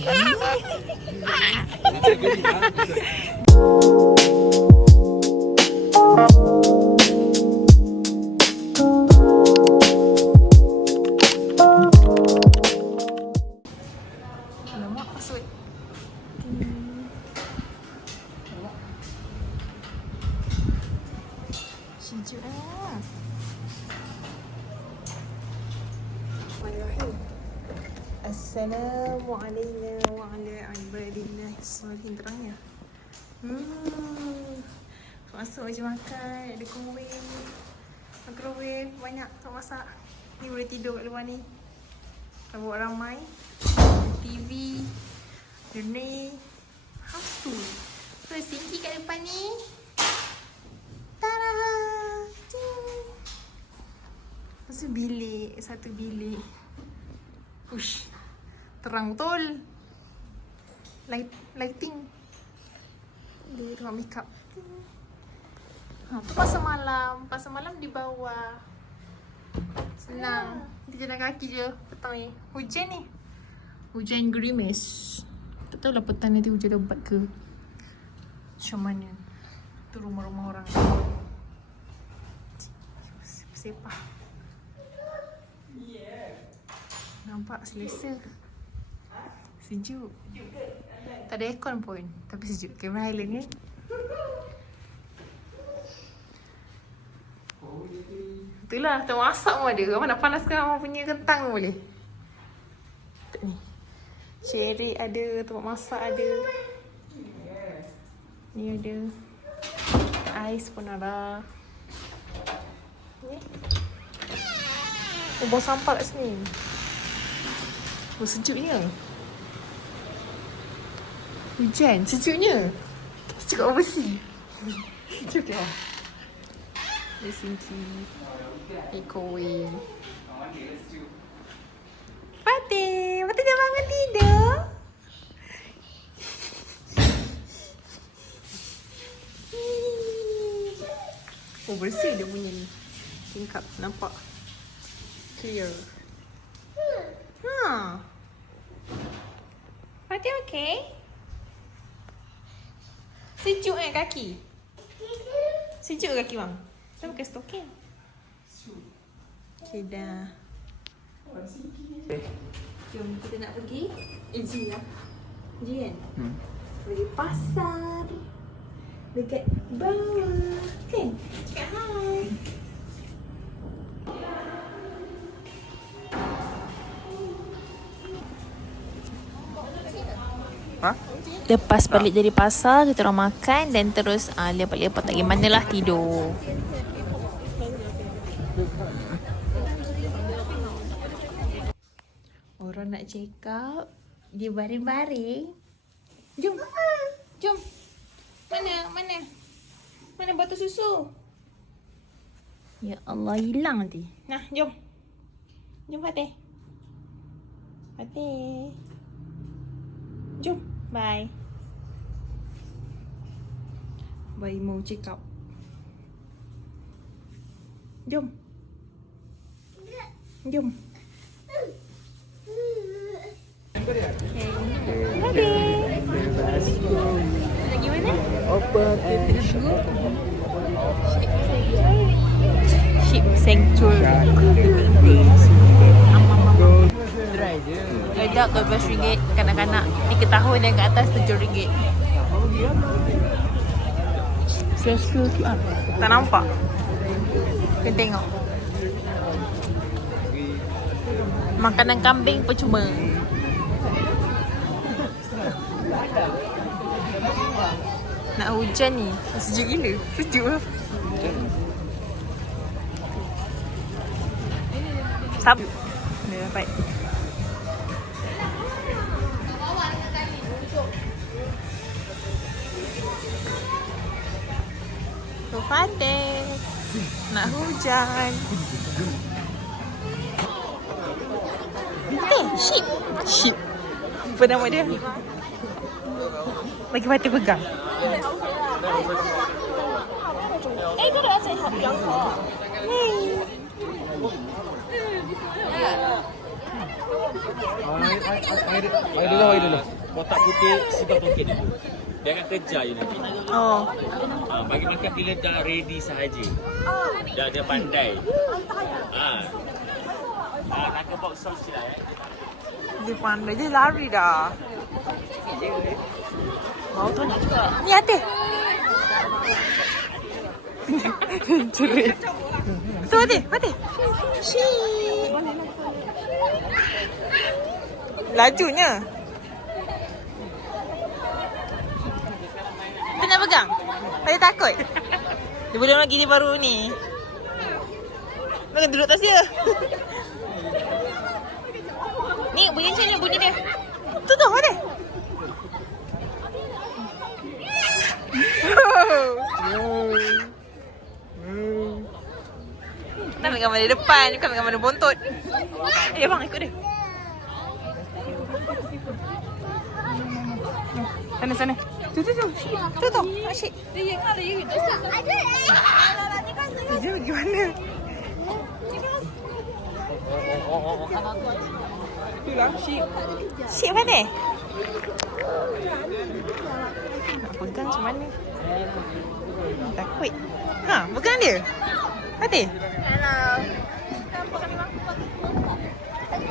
Alamak, kasut. Sejuk lah. Assalamualaikum warahmatullahi wabarakatuh. Terangnya. Masuk je makan. Ada microwave banyak tak masak. Ni boleh tidur kat luar ni. Kalau bawa ramai. TV. Ada ni. House tu. Terus singki kat depan ni. Tada! Lepas tu bilik. Satu bilik. Ush. Terang betul. Lighting. Dia tengok makeup. Tu pasar malam. Pasar malam di bawah. Senang. Kita jalan kaki je petang ni. Hujan ni. Hujan gerimis. Tak tahulah petang nanti hujan lebat ke. Macam mana. Tu rumah-rumah orang. Sepah. Nampak selesa. Sejuk. Tak ada aircon pun. Tapi sejuk. Cameron Highland ni. Itulah. Tak masak pun ada. Abang nak panaskan abang punya kentang pun boleh. Ni. Cherry ada. Tempat masak ada. Ni ada. Ais pun ada. Ni. Oh, buang sampah kat sini. Oh, sejuknya. Hujan, sejuknya. Sejuk kat overseas. Sejuk lah. Dia singki. Microwave. Fatih dah bangun tidur. Oh, bersih dia punya ni. Tingkap, nampak. Clear. Fatih okay? Sejuk kaki? Sejuk kaki bang? Kita pakai stokin. Okay dah. Jom kita nak pergi Easy lah. Easy kan? Pergi pasar dekat bawah. Kan? Cakap hai. Ha? Lepas balik dari pasar, kita orang makan dan terus lepak-lepak tak gimana lah tidur. Orang nak check out, dia baring-baring. Jom. Jom. Mana botol susu? Ya Allah, hilang nanti. Nah, jom. Jom Fatih. Jom. Bye. Bayi mau check out. Jom. Lagi mana? Open and Sheep Sanctuary. dry je. Adult RM12, kanak-kanak 3 tahun dan ke atas RM7. Flash ke QR? Tak nampak. Kena tengok. Makanan kambing percuma. Nak hujan ni. Sejuk gila. Sejuk lah. Sabu. Dia dapat. Fatih nak hujan. Sheep. Apa nama dia? Bagi Fatih pegang. Bagi dulu. Kotak putih simpan poket dulu. Dia akan kejar je nanti. Oh. Bagi makan bila dah ready sahaja. Dah dia pandai. Nak bawa sos je lah Dia pandai je lari dah. Mau tu nak juga. Ni hati. Cerit. Tu hati, hati. Shhh. Lajunya. Kita nak pegang? Ada takut? Dia belum lagi dia baru ni. Nak duduk atas dia. Ni bunyi macam mana bunyi dia? Tu tu ada. Kita ambil gambar di depan, bukan ambil gambar di bontot. Bang ikut dia. Sana sana. Tu. Tu. Asyik. Dia pergi mana? Itulah sheep. Syik mana? Nak pegang macam mana? Takut. Pegang dia. Hati. Hello.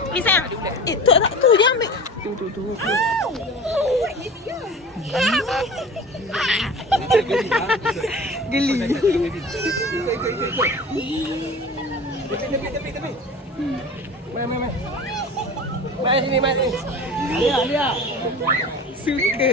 Pergi sayang. Tu dia ambil. Tu. Geli. Tepi. Mai sini. Lihat. Suka.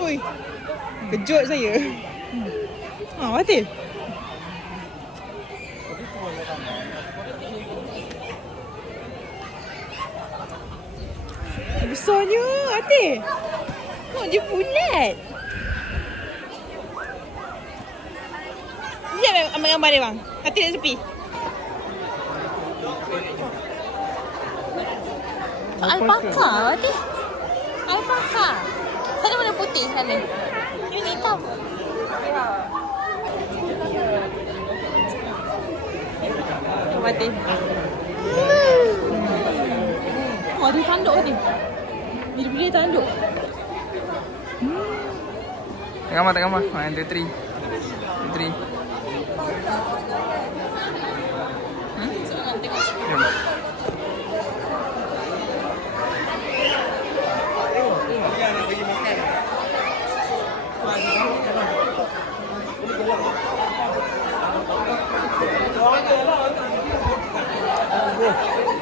Ui, kejut saya. Hati. Besarnya, Hati. Dia bulat. Sekejap ambil gambar dia bang. Hati nak tepi. Alpaka, Hati. Alpaka. Sana mana putih sana. Ini hitam. Hati. Ada tanduk ni. Bila-bila tanduk. Tak gambar. 1, 2, 3.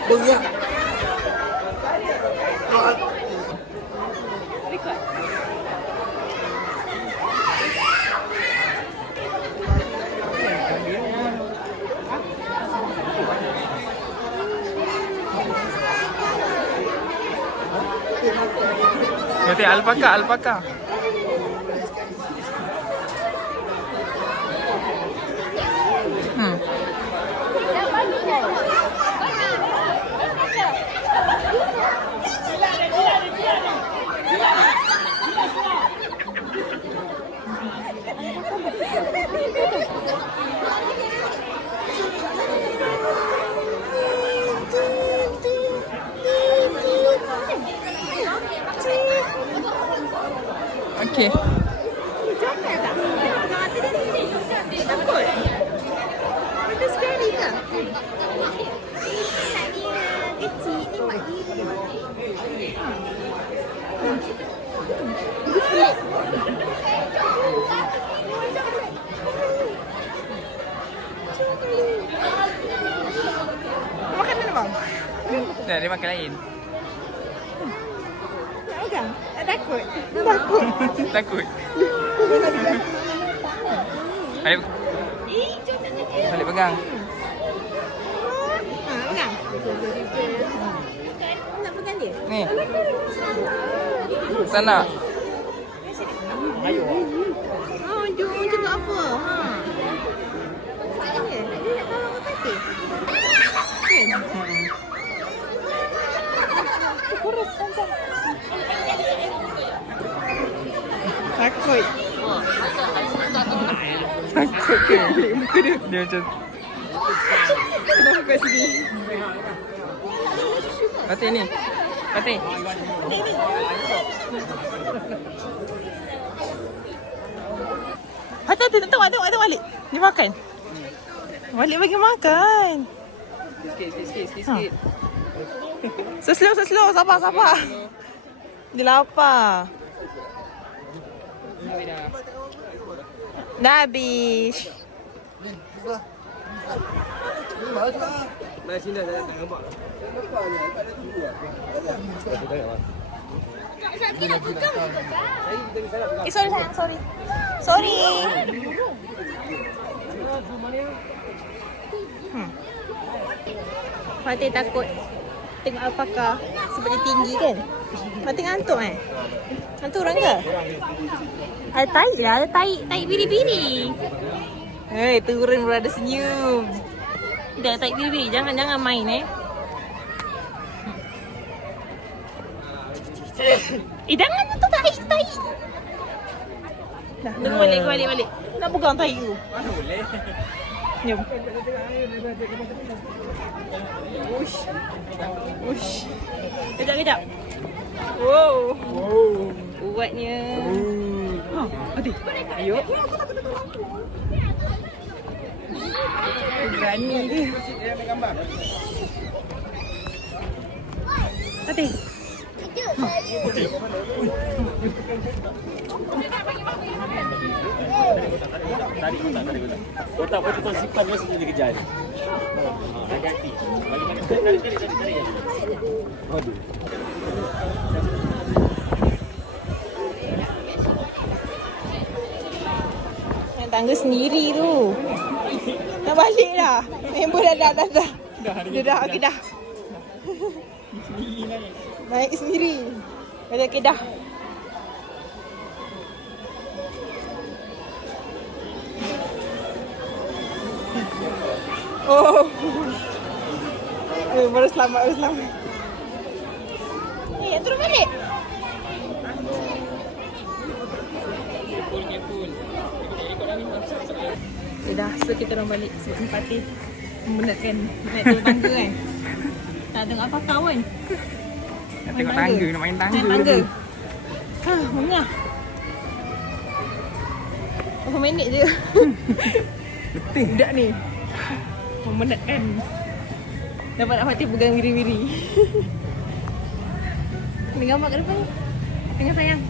3. Kata alpaka. Okey. Takut. Ada sekali ke? Makan mana bang? Dia makan lain. Pegang. Takut. Takut. Balik pegang. Pegang. Nak pegang dia? Ni. Sana. Jom cakap apa? Dia nak tolong apa? Kurus panjang. Takut. Takut ke? Muka dia. Dia macam... Kenapa kat sini? Fatih ni. Fatih. Hati-hati, tengok balik. Dia makan. Balik bagi makan. Sikit. So slow. Sabar. Dia lapar. Dah habis. Sorry sayang, sorry. Fatih takut tengok alpaka sebab dia tinggi kan. Fatih ngantuk Ngantuk orang ke? Ada tahi lah, ada tahi biri-biri. Hei, turun berada senyum. Dah tahi biri-biri, jangan main jangan tu tahi. Dah, balik. Nak pegang tahi tu. Mana boleh? Jom. Ush. Kejap. Wow. Kuatnya. Hati. Ayo. Berani dia. Hati. Tarik kotak. Kotak pun tuan simpan mesti dia kejar. Hati-hati. Tarik. Aduh. Naik tangga sendiri tu. Nak balik dah. Member dah. Dia dah. Okey dah. Naik sendiri. Okey dah. Oh. Baru selamat. Turun balik. Dah, so kita orang balik sebab Fatih membenarkan naik turun tangga kan. Tak tengok apa kawan. Nak tengok tangga, nak main tangga. Mengah. Berapa minit je? Betul. Budak ni memenatkan. Dapat nak Fatih pegang biri-biri. Ni gambar kat depan ni. Tengah sayang.